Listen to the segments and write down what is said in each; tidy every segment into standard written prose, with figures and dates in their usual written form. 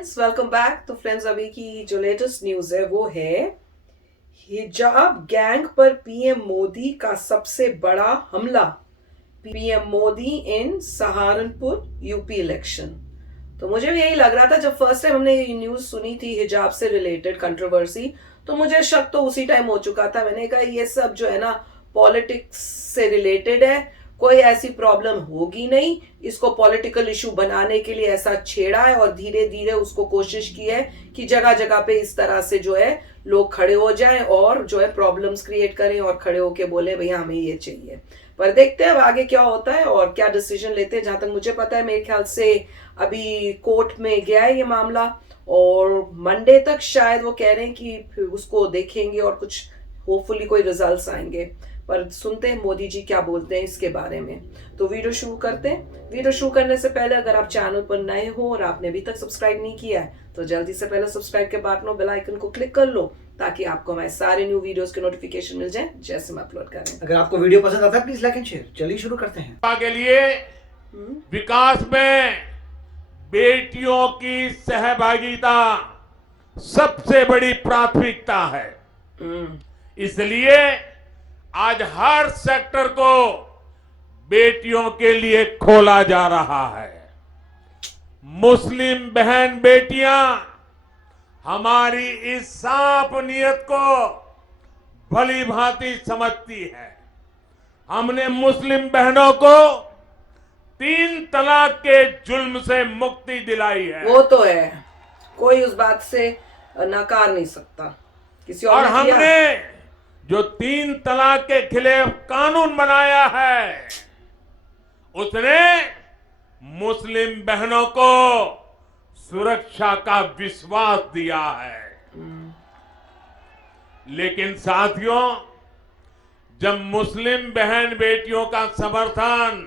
Friends, welcome back. तो friends, अभी की जो लेटेस्ट न्यूज है वो है हिजाब गैंग पर पीएम मोदी का सबसे बड़ा हमला। पीएम मोदी इन सहारनपुर यूपी इलेक्शन। तो मुझे भी यही लग रहा था जब फर्स्ट टाइम हमने ये न्यूज सुनी थी हिजाब से रिलेटेड कंट्रोवर्सी, तो मुझे शक तो उसी टाइम हो चुका था। मैंने कहा ये सब जो है ना पॉलिटिक्स से रिलेटेड है, कोई ऐसी प्रॉब्लम होगी नहीं। इसको पॉलिटिकल इशू बनाने के लिए ऐसा छेड़ा है और धीरे धीरे उसको कोशिश की है कि जगह जगह पे इस तरह से जो है लोग खड़े हो जाएं और जो है प्रॉब्लम्स क्रिएट करें और खड़े होके बोले भैया हमें ये चाहिए। पर देखते हैं अब आगे क्या होता है और क्या डिसीजन लेते हैं। जहां तक मुझे पता है मेरे ख्याल से अभी कोर्ट में गया है ये मामला और मंडे तक शायद वो कह रहे हैं कि उसको देखेंगे और कुछ होपफुली कोई रिजल्ट्स आएंगे। पर सुनते हैं मोदी जी क्या बोलते हैं इसके बारे में। तो वीडियो शुरू करते हैं। वीडियो शुरू करने से पहले अगर आप चैनल पर नए हो और आपने अभी तक सब्सक्राइब नहीं किया है तो जल्दी से पहले सब्सक्राइब के बटन बेल आइकन को क्लिक कर लो ताकि आपको हमारे सारे न्यू वीडियोस के नोटिफिकेशन मिल जाए जैसे हम अपलोड करें। अगर आपको वीडियो पसंद आता है प्लीज लाइक एंड शेयर। चलिए शुरू करते हैं। के लिए विकास में बेटियों की सहभागिता सबसे बड़ी प्राथमिकता है। इसलिए आज हर सेक्टर को बेटियों के लिए खोला जा रहा है। मुस्लिम बहन बेटियां हमारी इस साफ नियत को भली भांति समझती है। हमने मुस्लिम बहनों को 3 तलाक के जुल्म से मुक्ति दिलाई है। वो तो है, कोई उस बात से नकार नहीं सकता। किसी और हमने जो 3 तलाक के खिलाफ कानून बनाया है उसने मुस्लिम बहनों को सुरक्षा का विश्वास दिया है। लेकिन साथियों, जब मुस्लिम बहन बेटियों का समर्थन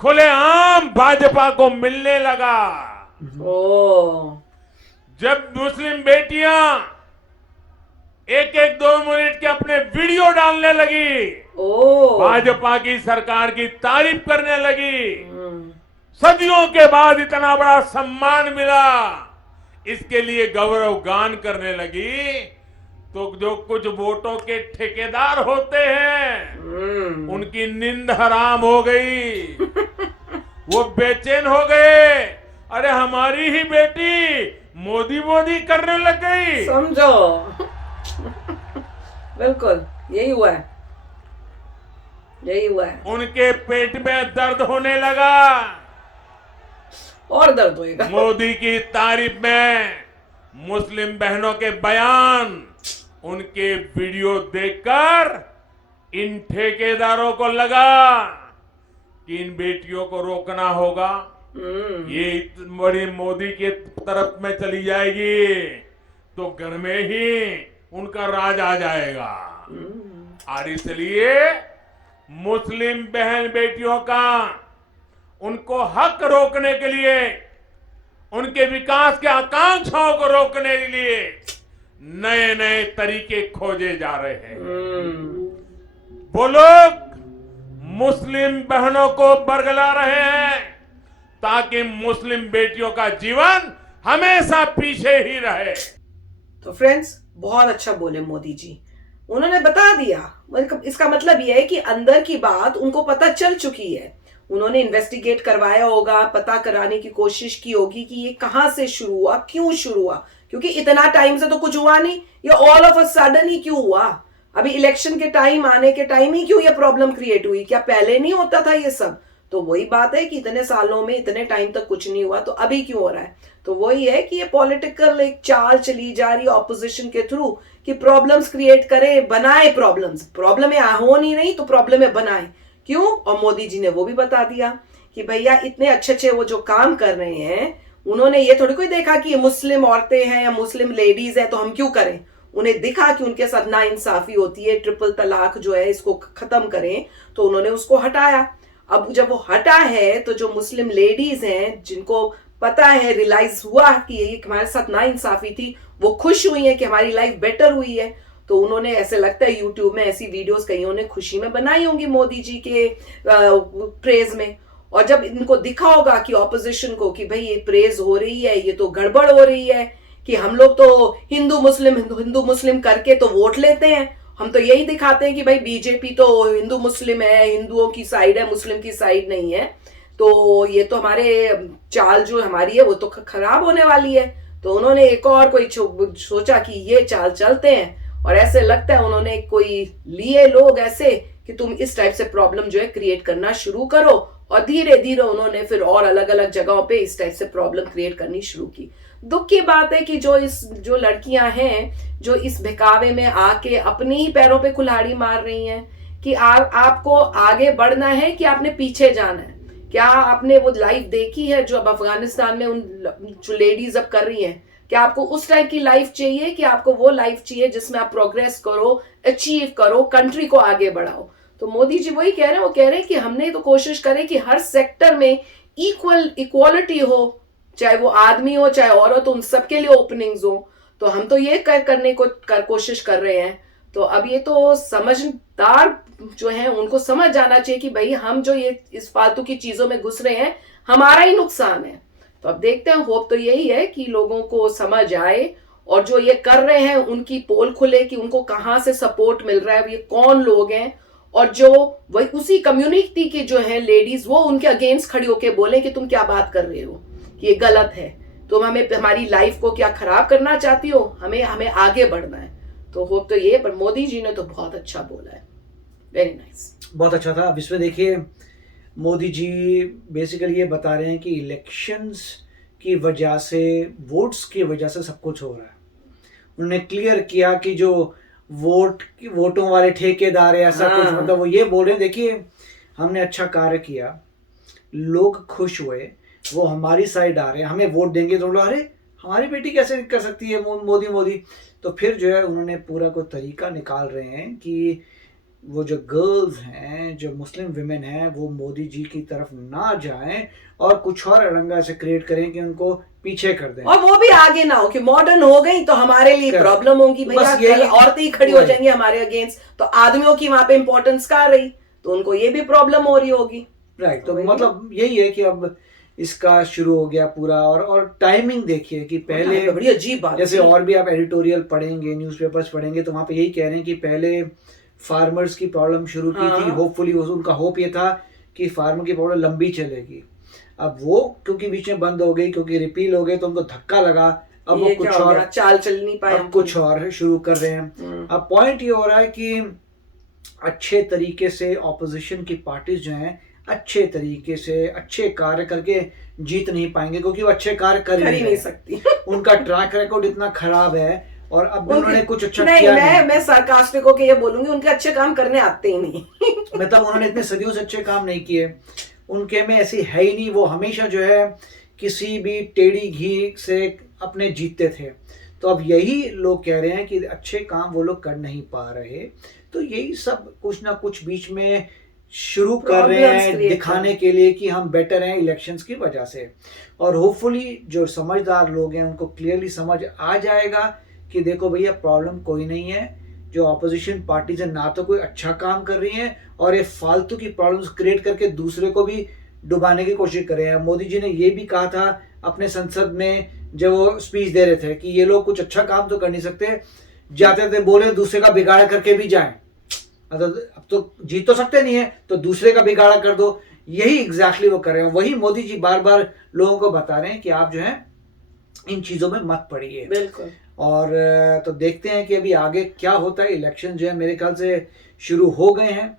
खुलेआम भाजपा को मिलने लगा, जब मुस्लिम बेटियां 1-1, 2 मिनट के अपने वीडियो डालने लगी, भाजपा की सरकार की तारीफ करने लगी, सदियों के बाद इतना बड़ा सम्मान मिला, इसके लिए गौरव गान करने लगी, तो जो कुछ वोटों के ठेकेदार होते हैं उनकी नींद हराम हो गई। वो बेचैन हो गए। अरे हमारी ही बेटी मोदी मोदी करने लग गई। समझो बिल्कुल यही हुआ है, यही हुआ है। उनके पेट में दर्द होने लगा और दर्द होएगा। मोदी की तारीफ में मुस्लिम बहनों के बयान, उनके वीडियो देखकर इन ठेकेदारों को लगा कि इन बेटियों को रोकना होगा। ये बड़ी मोदी के तरफ में चली जाएगी तो घर में ही उनका राज आ जाएगा। और इसलिए मुस्लिम बहन बेटियों का उनको हक रोकने के लिए, उनके विकास के आकांक्षाओं को रोकने के लिए नए नए तरीके खोजे जा रहे हैं। वो लोग मुस्लिम बहनों को बरगला रहे हैं ताकि मुस्लिम बेटियों का जीवन हमेशा पीछे ही रहे। तो फ्रेंड्स, बहुत अच्छा बोले मोदी जी। उन्होंने बता दिया। इसका मतलब यह है कि अंदर की बात उनको पता चल चुकी है। उन्होंने इन्वेस्टिगेट करवाया होगा, पता कराने की कोशिश की होगी कि ये कहां से शुरू हुआ, क्यों शुरू हुआ, क्योंकि इतना टाइम से तो कुछ हुआ नहीं। ये ऑल ऑफ अ सडन ही क्यों हुआ? अभी इलेक्शन के टाइम आने के टाइम ही क्यों ये प्रॉब्लम क्रिएट हुई? क्या पहले नहीं होता था ये सब? तो वही बात है कि इतने सालों में इतने टाइम तक कुछ नहीं हुआ तो अभी क्यों हो रहा है? तो वही है कि ये पॉलिटिकल एक चाल चली जा रही है ऑपोजिशन के थ्रू कि प्रॉब्लम्स क्रिएट करे, बनाए प्रॉब्लम्स। प्रॉब्लम हो नहीं रही तो प्रॉब्लम बनाए। क्यों? और मोदी जी ने वो भी बता दिया कि भैया इतने अच्छे अच्छे वो जो काम कर रहे हैं, उन्होंने ये थोड़ी कोई देखा कि ये मुस्लिम औरतें हैं या मुस्लिम लेडीज है तो हम क्यों करें। उन्हें दिखा कि उनके साथ नाइंसाफी होती है, ट्रिपल तलाक जो है इसको खत्म करें, तो उन्होंने उसको हटाया। अब जब वो हटा है तो जो मुस्लिम लेडीज हैं जिनको पता है, रियलाइज हुआ कि ये हमारे साथ नाइंसाफी थी, वो खुश हुई है कि हमारी लाइफ बेटर हुई है, तो उन्होंने ऐसे लगता है यूट्यूब में ऐसी वीडियोस कईयों ने खुशी में बनाई होंगी मोदी जी के प्रेज में। और जब इनको दिखा होगा कि ऑपोजिशन को कि भाई ये प्रेज हो रही है, ये तो गड़बड़ हो रही है, कि हम लोग तो हिंदू मुस्लिम करके तो वोट लेते हैं, हम तो यही दिखाते हैं कि भाई बीजेपी तो हिंदू मुस्लिम है, हिंदुओं की साइड है, मुस्लिम की साइड नहीं है, तो ये तो हमारे चाल जो हमारी है वो तो खराब होने वाली है। तो उन्होंने एक और कोई सोचा कि ये चाल चलते हैं, और ऐसे लगता है उन्होंने कोई लिए लोग ऐसे कि तुम इस टाइप से प्रॉब्लम जो है क्रिएट करना शुरू करो, और धीरे धीरे उन्होंने फिर और अलग अलग जगहों पे इस टाइप से प्रॉब्लम क्रिएट करनी शुरू की। दुख की बात है कि जो लड़कियां हैं जो इस बहकावे में आके अपने ही पैरों पे कुल्हाड़ी मार रही हैं कि आपको आगे बढ़ना है कि आपने पीछे जाना है। क्या आपने वो लाइफ देखी है जो अब अफगानिस्तान में उन जो लेडीज अब कर रही हैं? क्या आपको उस टाइप की लाइफ चाहिए कि आपको वो लाइफ चाहिए जिसमें आप प्रोग्रेस करो, अचीव करो, कंट्री को आगे बढ़ाओ? तो मोदी जी वही कह रहे हैं, वो कह रहे हैं कि हमने तो कोशिश करें कि हर सेक्टर में इक्वालिटी हो, चाहे वो आदमी हो चाहे औरत हो, उन सबके लिए ओपनिंग्स हो। तो हम तो ये करने को कोशिश कर रहे हैं। तो अब ये तो समझदार जो है उनको समझ जाना चाहिए कि भाई हम जो ये इस फालतू की चीजों में घुस रहे हैं हमारा ही नुकसान है। तो अब देखते हैं, होप तो यही है कि लोगों को समझ आए और जो ये कर रहे हैं उनकी पोल खुले कि उनको कहाँ से सपोर्ट मिल रहा है, ये कौन लोग हैं, और जो वही उसी कम्युनिटी की जो है लेडीज वो उनके अगेंस्ट खड़ी होके बोले कि तुम क्या बात कर रहे हो, कि ये गलत है, तुम हमें हमारी लाइफ को क्या खराब करना चाहती हो, हमें आगे बढ़ना है। तो होप तो ये, पर मोदी जी ने तो बहुत अच्छा बोला है, वेरी नाइस, बहुत अच्छा था। अब इसमें देखिए मोदी जी बेसिकली ये बता रहे हैं कि इलेक्शंस की वजह से, वोट्स की वजह से सब कुछ हो रहा है। उन्होंने क्लियर किया कि जो वोटों वाले ठेकेदार है ऐसा कुछ, मतलब वो ये बोल रहे हैं देखिए हमने अच्छा कार्य किया, लोग खुश हुए, वो हमारी साइड आ रहे हैं, हमें वोट देंगे तो अरे हमारी बेटी कैसे कर सकती है मोदी। तो फिर जो है उन्होंने पूरा कोई तरीका निकाल रहे हैं कि वो जो गर्ल्स हैं, जो मुस्लिम विमेन हैं, वो मोदी जी की तरफ ना जाएं और कुछ और अड़ंगा ऐसे क्रिएट करें कि उनको पीछे कर दें, और वो भी आगे ना हो कि मॉडर्न हो गई तो हमारे लिए प्रॉब्लम होगी, भैया औरतें ही खड़ी हो जाएंगी हमारे अगेंस्ट, तो आदमियों की वहां पे इंपॉर्टेंस कहाँ रही, तो उनको ये भी प्रॉब्लम हो रही होगी। राइट, तो मतलब यही है कि अब इसका शुरू हो गया पूरा। और टाइमिंग देखिए कि पहले बड़ी अजीब बात, जैसे और भी आप एडिटोरियल पढ़ेंगे, न्यूज़पेपर्स पढ़ेंगे, तो वहां पे यही कह रहे हैं कि पहले फार्मर्स की प्रॉब्लम शुरू की थी, होपफुली उनका होप ये था कि फार्मर की प्रॉब्लम लंबी चलेगी। अब वो क्योंकि बीच में बंद हो गई, क्योंकि रिपील हो गए, तो उनको धक्का लगा, अब वो कुछ और चाल चल नहीं पाए, अब कुछ और शुरू कर रहे हैं। अब पॉइंट ये हो रहा है कि अच्छे तरीके से ऑपोजिशन की पार्टीज जो हैं अच्छे तरीके से अच्छे कार्य करके जीत नहीं पाएंगे, क्योंकि वो अच्छे कार्य कर ही नहीं सकती। उनका ट्रैक रिकॉर्ड इतना खराब है, और अब उन्होंने कुछ अच्छा किया नहीं। मैं सार्कास्टिक होके ये बोलूंगी, उनके अच्छे काम करने आते ही नहीं। मतलब उन्होंने इतने सदियों से अच्छे काम नहीं किए, उनके में ऐसी है ही नहीं। वो हमेशा जो है किसी भी टेढ़ी घी से अपने जीतते थे। तो अब यही लोग कह रहे हैं कि अच्छे काम वो लोग कर नहीं पा रहे, तो यही सब कुछ ना कुछ बीच में शुरू कर रहे हैं दिखाने के लिए कि हम बेटर हैं इलेक्शंस की वजह से। और होपफुली जो समझदार लोग हैं उनको क्लियरली समझ आ जाएगा कि देखो भैया प्रॉब्लम कोई नहीं है, जो ऑपोजिशन पार्टीज है ना तो कोई अच्छा काम कर रही हैं, और ये फालतू की प्रॉब्लम्स क्रिएट करके दूसरे को भी डुबाने की कोशिश कर रहे हैं। मोदी जी ने ये भी कहा था अपने संसद में जब वो स्पीच दे रहे थे कि ये लोग कुछ अच्छा काम तो कर नहीं सकते, जाते थे बोले दूसरे का बिगाड़ करके भी जाएं, अब तो जीत तो सकते नहीं है तो दूसरे का बिगाड़ा कर दो। यही एग्जैक्टली वो कर रहे हैं। वही मोदी जी बार बार लोगों को बता रहे हैं कि आप जो है इन चीजों में मत पड़िए। बिल्कुल। और तो देखते हैं कि अभी आगे क्या होता है। इलेक्शन जो है मेरे ख्याल से शुरू हो गए हैं,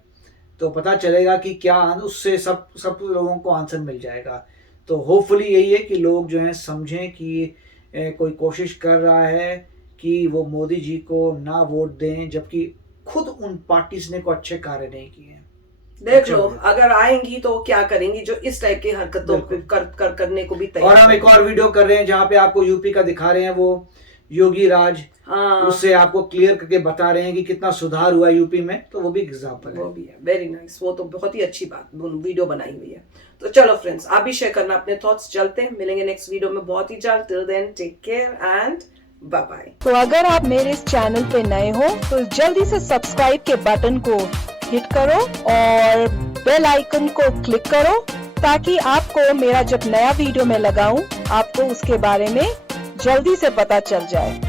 तो पता चलेगा कि क्या उससे सब लोगों को आंसर मिल जाएगा। तो होपफुली यही है कि लोग जो हैं समझें कि कोई कोशिश कर रहा है कि वो मोदी जी को ना वोट दें, जबकि खुद उन पार्टीज ने को अच्छे कार्य नहीं किए हैं। देख लो अगर आएंगी तो क्या करेंगी, जो इस टाइप की हरकतों करने को भी तैयार। और हम एक और वीडियो कर रहे हैं जहाँ पे आपको यूपी का दिखा रहे हैं, वो योगी राज, उससे आपको क्लियर करके बता रहे हैं कि कितना सुधार हुआ यूपी में। तो वो भी एग्जाम्पल है, वो भी है। वेरी नाइस, वो तो बहुत ही अच्छी बात वीडियो बनाई हुई है। तो चलो फ्रेंड्स, आप भी शेयर करना अपने थॉट्स। चलते हैं, मिलेंगे नेक्स्ट वीडियो में बहुत ही जल्द। Till then take care and bye bye. तो अगर आप मेरे इस चैनल पे नए हो तो जल्दी से सब्सक्राइब के बटन को हिट करो और बेल आइकन को क्लिक करो ताकि आपको मेरा जब नया वीडियो मैं लगाऊं आपको उसके बारे में जल्दी से पता चल जाए।